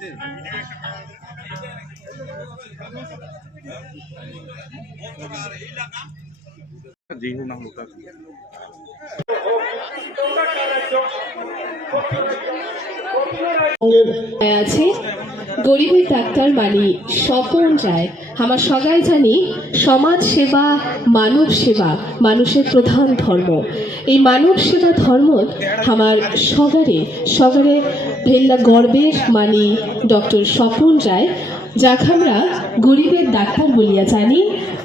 না আছে গরিবের ডাক্তার মানি স্বপন রায়। আমার সবাই জানি, সমাজ সেবা, মানব সেবা, মানুষের প্রধান ধর্ম। এই মানব সেবা ধর্ম আমার সগারে সগারে ভেল্লা গর্বের মানি ডক্টর স্বপন রায় যাকে আমরা গরিবের ডাক্তার বলিয়া জানি।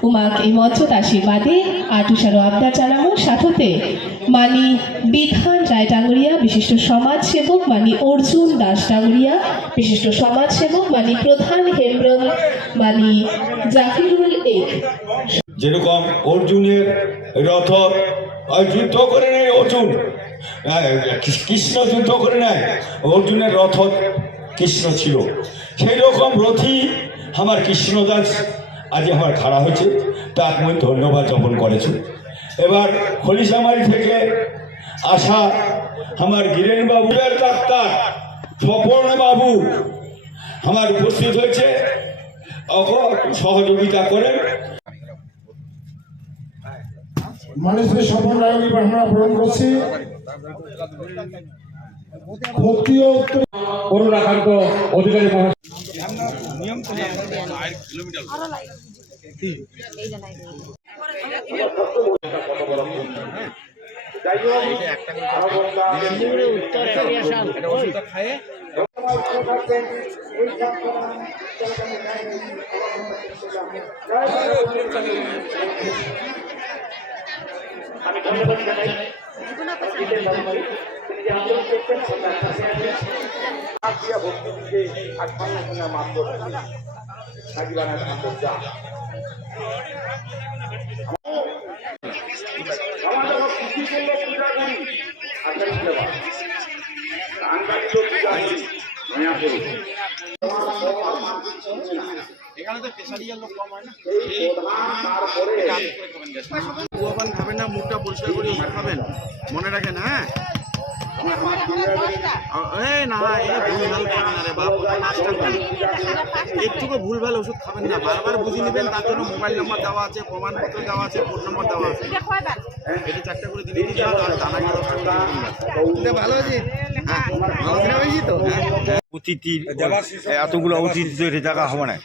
উমাক এই মঞ্চত আশীর্বাদে আটুসারো আবদার জানাব সাথতে মানি বিধান রায় ডাঙ্গরিয়া, বিশিষ্ট সমাজসেবক মানি অর্জুন দাস ডাঙ্গরিয়া, বিশিষ্ট সমাজসেবক মানি প্রধান হেমব্রম মানি জাকিরুল এক। যেরকম অর্জুনের রথ যুদ্ধ করে নেয় অর্জুন কৃষ্ণ যুদ্ধ করে নেয়। অর্জুনের রথ কৃষ্ণ ছিল। সেই রকম রথই আমার কৃষ্ণদাস আজ আমার খাড়া হয়েছে। তার আমি ধন্যবাদ জ্ঞাপন করেছি। এবার খলিশামারি থেকে আসা আমার বাবুর ডাক্তার বাবু আমার উপস্থিত হয়েছে। সহযোগিতা করেন। মানুষের স্বপ্ন রায়কে আমরা পূরণ করছি। করুণাকান্ত অধিকারী নিয়ম আমি ধন্যবাদ জানাই। ভক্তিও উত্তর করুণাকান্ত অধিকারী মহাশয় পোয়াপান খাবেন না মুখটা পরিষ্কার করে ওষুধ খাবেন মনে রাখেন হ্যাঁ এই না। এই ভুলভাল খাবেন না রে বাপ ওটা পাঁচটা খান। একটুকু ভুলভাল ওষুধ খাবেন না বারবার বুঝে নেবেন তার জন্য মোবাইল নাম্বার দেওয়া আছে প্রমাণপত্র দেওয়া আছে ফোন নাম্বার দেওয়া আছে এটা চারটা করে দিলে করে। ভালো আছে হ্যাঁ ভালো হ্যাঁ অতিথির এতগুলো অতিথি জায়গা হবে না